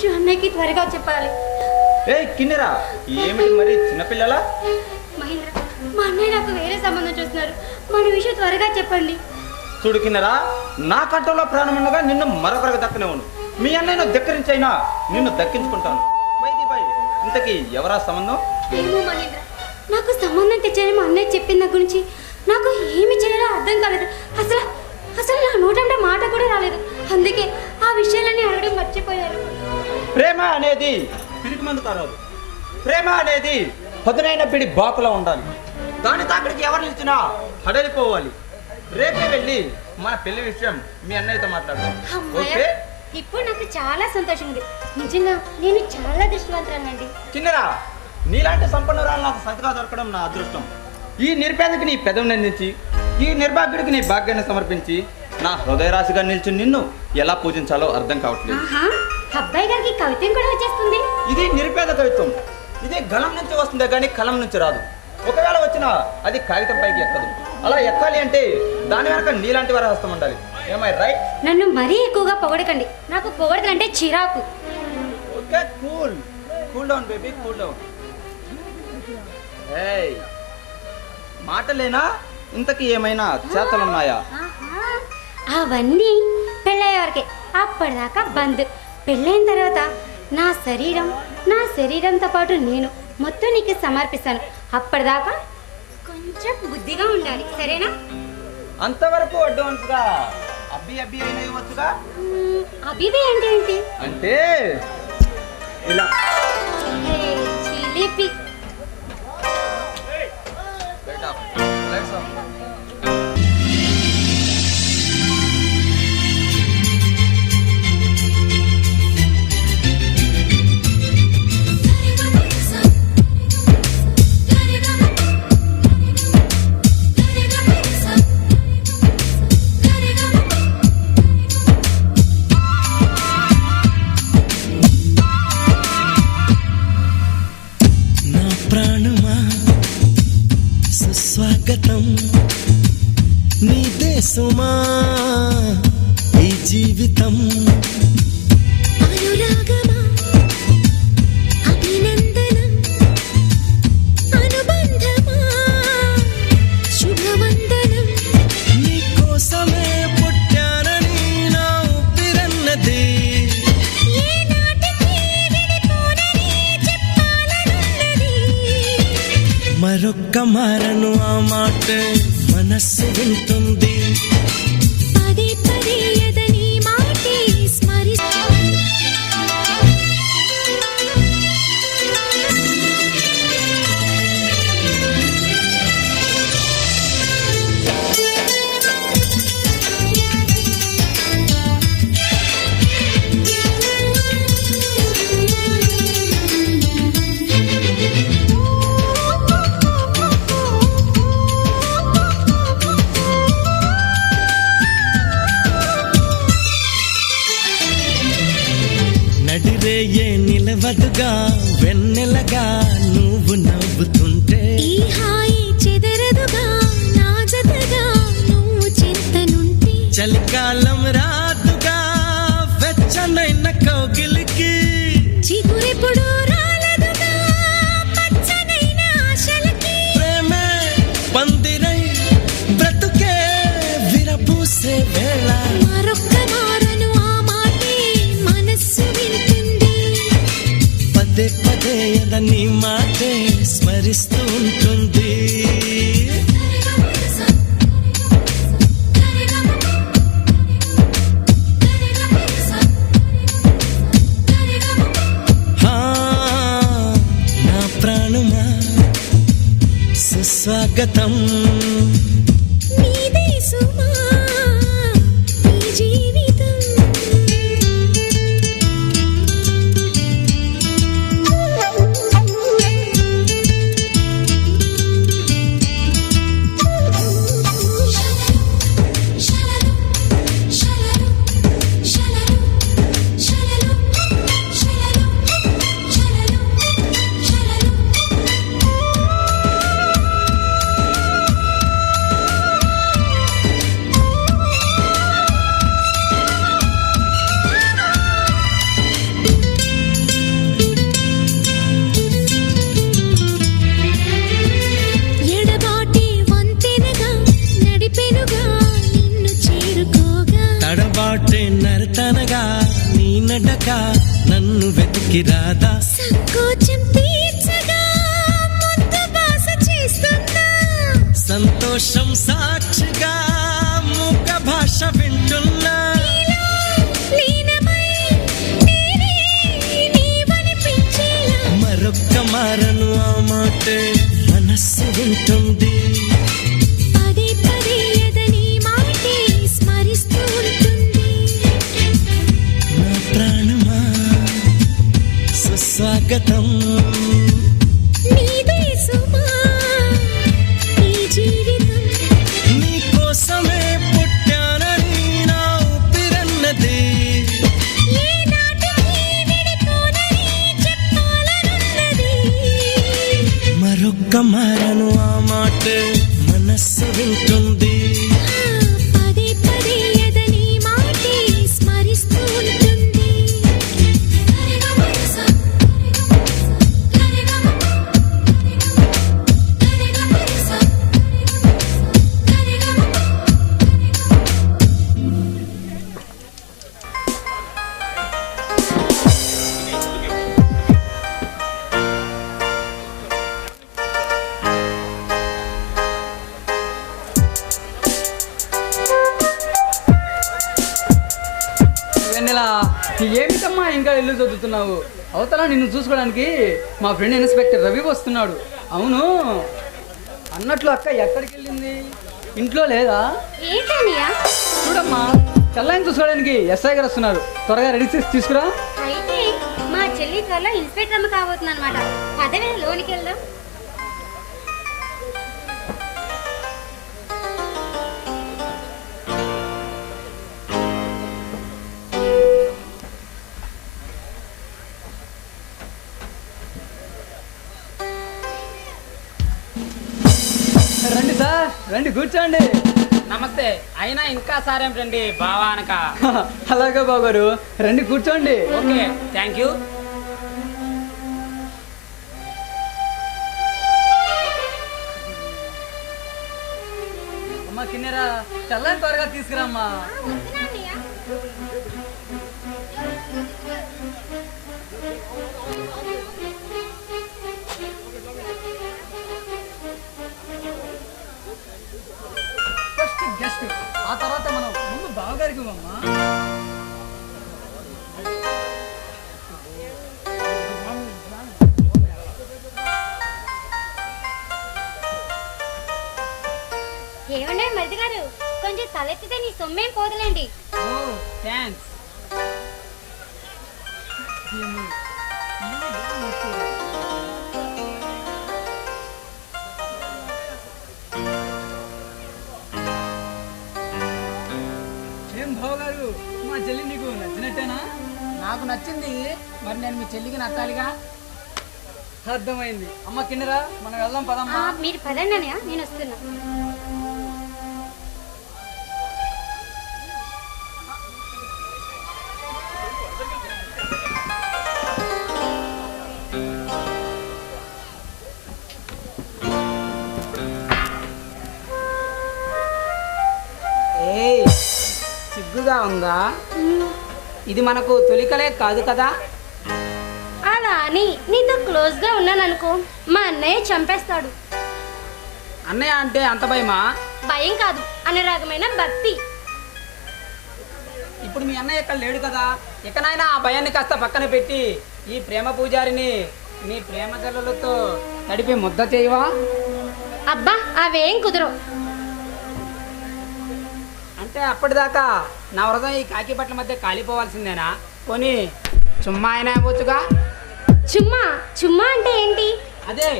విషయం అన్నయ్యకి త్వరగా చెప్పాలి. ఏ కిన్నెరా, ఏమిటి మరి చిన్నపిల్లలా? మహేంద్ర, మా అన్నయ్య నాకు వేరే సంబంధం చూస్తున్నారు. మన విషయం త్వరగా చెప్పండి. చూడు కిన్నెరా, నా కంటంలో ప్రాణం ఉండగా నిన్ను మరొకరికి దక్కనివ్వను. మీ అన్నయ్యను దక్కరించైనా నిన్ను దక్కించుకుంటాను. బై ఇంతకీ ఎవరా సంబంధం? ఏమో మహేంద్ర, నాకు సంబంధం తెచ్చారని మా అన్నయ్య చెప్పిన దగ్గర నుంచి నాకు ఏమి చేయాలో అర్థం కాలేదు. అసలు అసలు నా నోటంటే మాట కూడా రాలేదు. అందుకే ఆ విషయాలన్నీ అడగడం మర్చిపోయాను. ప్రేమ అనేది పిరికి మందు కారాదు. ప్రేమ అనేది పదునైన పిడి బాకులా ఉండాలి. దాని తాకిడికి ఎవరు నిలిచినా హడలిపోవాలి. రేపే వెళ్ళి మన పెళ్లి విషయం మీ అన్నయ్యతో మాట్లాడదాం. ఓకే? ఇప్పుడు నాకు చాలా సంతోషంగా ఉంది. నిజంగా నేను చాలా దృష్టివంతురాలండి. చిన్నరా, నీలాంటి సంపన్నురాలు నాకు సంతగా దొరకడం నా అదృష్టం. ఈ నిరుపేదకి నీ పెదవి నిందించి, ఈ నిర్భాగ్యుడికి నీ భాగ్యాన్ని సమర్పించి, నా హృదయరాశిగా నిలిచి నిన్ను ఎలా పూజించాలో అర్థం కావట్లేదు. అబ్బాయి గారికి కవిత్వం కూడా వచ్చేస్తుంది. ఇది నిరుపేద కవిత్వం. ఇది గలం నుంచి వస్తుందే కానీ కలం నుంచి రాదు. ఒకవేళ వచ్చినా అది కాగితం పైకి ఎక్కదు. అలా ఎక్కాలి అంటే దాని వెనక నీలాంటి వారి హస్తం ఉండాలి. ఏమై రైట్? నన్ను మరీ ఎక్కువగా పొగడకండి. నాకు పొగడదంటే చిరాకు. Okay, cool down baby, cool down. ఏయ్, మాటలేనా? ఇంతకీ ఏమైనా చేతలున్నాయా? అవన్నీ పెళ్ళయ్యే వరకే. అప్పటిదాకా బంద్. పెళ్ళైన తర్వాత నా శరీరంతో పాటు నేను మొత్తం నీకు సమర్పిస్తాను. అప్పటిదాకా కొంచెం బుద్ధిగా ఉండాలి, సరేనా? అంతవరకు అడ్వాన్స్గా అబ్బి అయినా ఇవ్వచ్చుగా. అభిబి అంటే ఏంటి? అంటే ఇలా చిలిపి. స్వాగతం నీ దేశమా ఈ జీవితం. అనురాగమా అభినందనం, అనుబంధమా శుభవందనం. నీ కోసమే పుట్టానని నా ఊపిరన్నది. ఏ నాటికి విడిపోనని చెప్పాలనున్నది. మరొక్క మారను ఆ మాట మనస్సు వింటుంది. పదే పదే ఎదని మాటే స్మరిస్తూ. నడిరేయే నిలవదుగా వెన్నెలగా నువ్వు నవ్వుతుంటే. ఈ హాయి చెదరదుగా నా జతగా నువ్వు చింతనుంటే. చలికాలం రాదుగా వెచ్చనైన కౌగిలికి. చిగురెప్పుడు రాలదుగా పచ్చనైన ఆశలకి. ప్రేమే పందిరై బ్రతుకే విరపూసే వేళ. మరొక్క మారను ఆ మాటే మనస్సు వింటుంది. పదే పదే ఎదని మాటే స్మరిస్తూ ఉంటుంది. నా ప్రాణమా సుస్వాగతం. నీ దేశమా ఈ జీవితం. నడక నన్ను వెతికి రాదా సంకోచం తీర్చగా ముద్దు బాస చేస్తున్నా సంతోషం సాక్షిగా మూక భాష వింటున్నా లీనమై నేనే నీవనిపించేలా మరొక్క మారను ఆ మాటే మనస్సు వింటుంది పదే పదే ఎదని మాటే స్మరిస్తూ ఉంటుంది నా ప్రాణమా సుస్వాగతం నీదే సుమా ఈ జీవితం నీ కోసమే పుట్టానని నా ఊపిరన్నది ఏ నాటికి విడిపోనని చెప్పాలనున్నది మరొక్క మారను ఆ మాటే మనస్సు వింటుంది పదే పదే ఎదని మాటే స్మరిస్తూ ఉంటుంది వెన్నెలా ఏమిటమ్మా ఇంకా ఇల్లు చదువుతున్నావు అవతల నిన్ను చూసుకోవడానికి మా ఫ్రెండ్ ఇన్స్పెక్టర్ రవి వస్తున్నాడు. అవును అన్నట్లు అక్క ఎక్కడికి వెళ్ళింది? ఇంట్లో లేదా? ఏంటన్నయ్య? చూడమ్మా చల్లని చూసుకోవడానికి ఎస్ఐ గారు వస్తున్నారు. త్వరగా రెడీ చేసి తీసుకురా. అయితే మా చెల్లి త్వరలో ఇన్స్పెక్టర్ అమ్మ కాబోతుంది అనమాట. పదవే లోనికి వెళ్దాం. రండి సార్, రండి కూర్చోండి. నమస్తే. అయినా ఇంకా సారేం రండి బావానక. అలాగే బాగారు, రండి కూర్చోండి. Okay, thank you. అమ్మా కిన్నెరా, చల్లని త్వరగా తీసుకురామ్మా. వస్తున్నా అన్నయ్య. ఫస్ట్ గెస్ట్, ఆ తర్వాత మనం ముందు బావగారికి ఇవ్వమ్మా. ఏమండే మరిది గారు, కొంచెం తలెత్తితే నీ సొమ్మేం పోదులేండి. ఓ థ్యాంక్స్. ఏం బావగారు, మా చెల్లి నీకు నచ్చినట్టేనా? నాకు నచ్చింది, మరి నేను మీ చెల్లికి నచ్చాలిగా. అర్థమైంది. అమ్మ కిన్నెరా, మనం వెళ్దాం ఆ, పదమ్మా. మీరు పదండి అన్నయ్య, నేను వస్తున్నా. ఏయ్, సిగ్గుగా ఉందా? ఇది మనకు తొలికలే కాదు కదా. అలా అని నీతో క్లోజ్ గా ఉన్నాను అనుకో, మా అన్నయ్య చంపేస్తాడు. అన్నయ్య అంటే అంత భయమా? భయం కాదు, అనురాగమైన భక్తి. ఇప్పుడు మీ అన్నయ్య ఇక్కడ లేడు కదా, ఇకనైనా ఆ భయాన్ని కాస్త పక్కన పెట్టి ఈ ప్రేమ పూజారిని నీ ప్రేమ జల్లులతో తడిపి ముద్ద చేయవా? అబ్బా, అవేం కుదరవు. అంటే అప్పటిదాకా నా హృదయం ఈ కాకి బట్టల మధ్య కాలిపోవాల్సిందేనా? కొని చుమ్మా అయినా ఇవ్వచ్చుగా. చుమ్మా చుమ్మా అంటే ఏంటి? అదే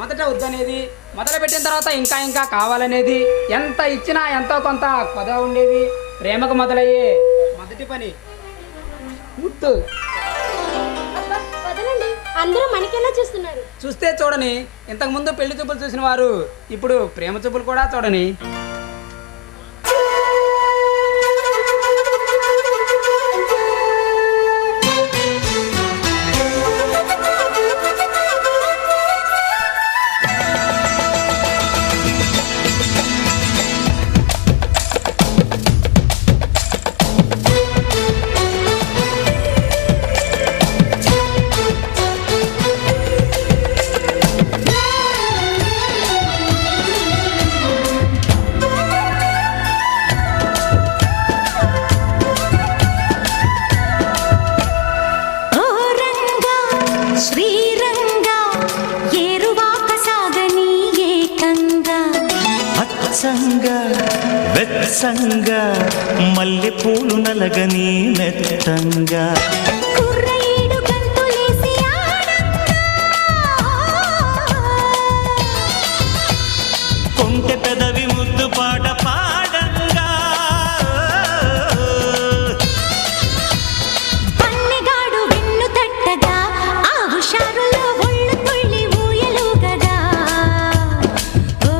మొదట వద్దనేది, మొదలు పెట్టిన తర్వాత ఇంకా ఇంకా కావాలనేది, ఎంత ఇచ్చినా ఎంతో కొంత కొద ఉండేది. ప్రేమకు మొదలయ్యే మొదటి పని ముత్తు. అబ్బా, వదలండి, అందరూ మనకెలా చూస్తున్నారు. చూస్తే చూడని, ఇంతకుముందు పెళ్లి చూపులు చూసిన వారు ఇప్పుడు ప్రేమ చూపులు కూడా చూడని. వెచ్చంగా మల్లె పూలు నలగని మెత్తంగా కుర్రయ్యేడు గంతులేసి ఆడంగా కొంటె పెదవి ముద్దు పాట పాడంగా పన్నెగాడు వెన్ను తట్టగా ఆ హుషారులో ఒళ్ళు తుళ్ళి ఊయలుగగా ఓ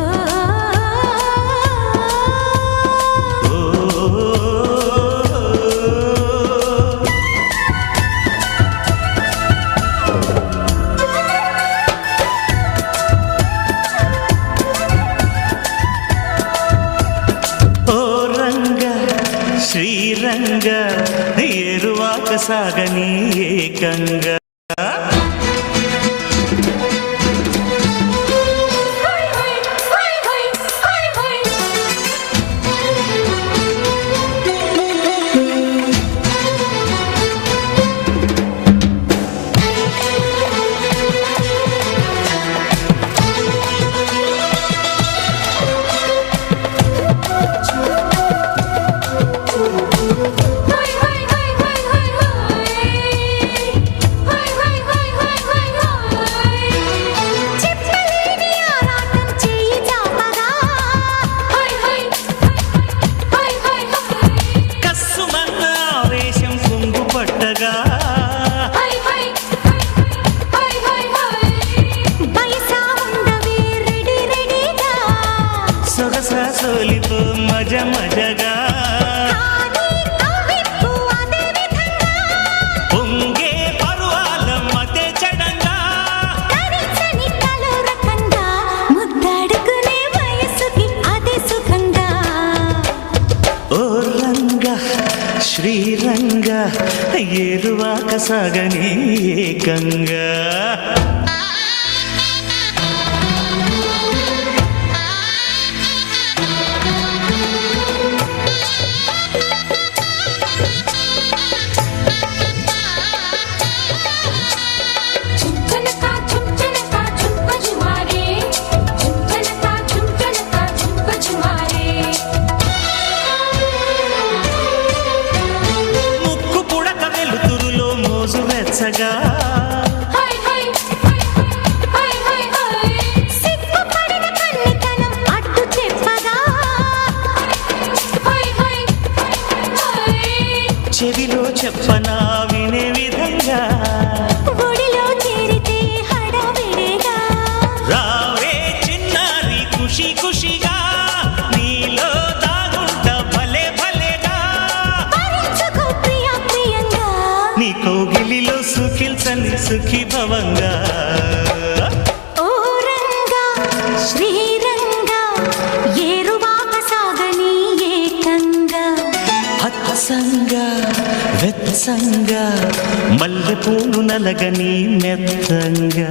ఓ రంగ శ్రీరంగ ఏరువాక సాగని ఏకంగా హై హై హై హై హై చెప్పలేని ఆరాటం చేయి చాపగా కస్సుమన్న ఆవేశం పొంగు పట్టగా బయసా ఉండవే రెడీ రెడీగా సొగస సోలితో మజ మజగా కానీ కవ్వింపు అదే విధంగా పొంగే పరువాల మతే చెడంగా తరించని కలో రకంగా ముద్దాడుకునే వయసుకి అదే సుఖంగా ఓ రంగ శ్రీరంగ ఏరువాక సాగని ఏకంగా చుంచనకా చుంచనకా చుంప జుమారే చుంచనకా చుంచనకా చుంప జుమారే ముక్కు పుడక వెలుతురులో మోజు వెచ్చగా హై హై హై హై హై సిగ్గుపడిన కన్నితనం అడ్డు చెప్పగా హై హై హై చెవిలో చెప్పనా వినే విధంగా ఒడిలో చేరితే హడావిడిగా రావే చిన్నారి ఖుషి ఖుషిగా నీలో దాగుంట భలే భలేగా భరించుకో ప్రియా ప్రియంగా నీ కౌగిలిలో సుఖిల్చని సుఖీ భవంగా ఓ రంగా శ్రీరంగా ఏరువాక సాగని ఏకంగా హత్సంగా వెత్సంగా మల్లె పూలు నలగని మెత్తంగా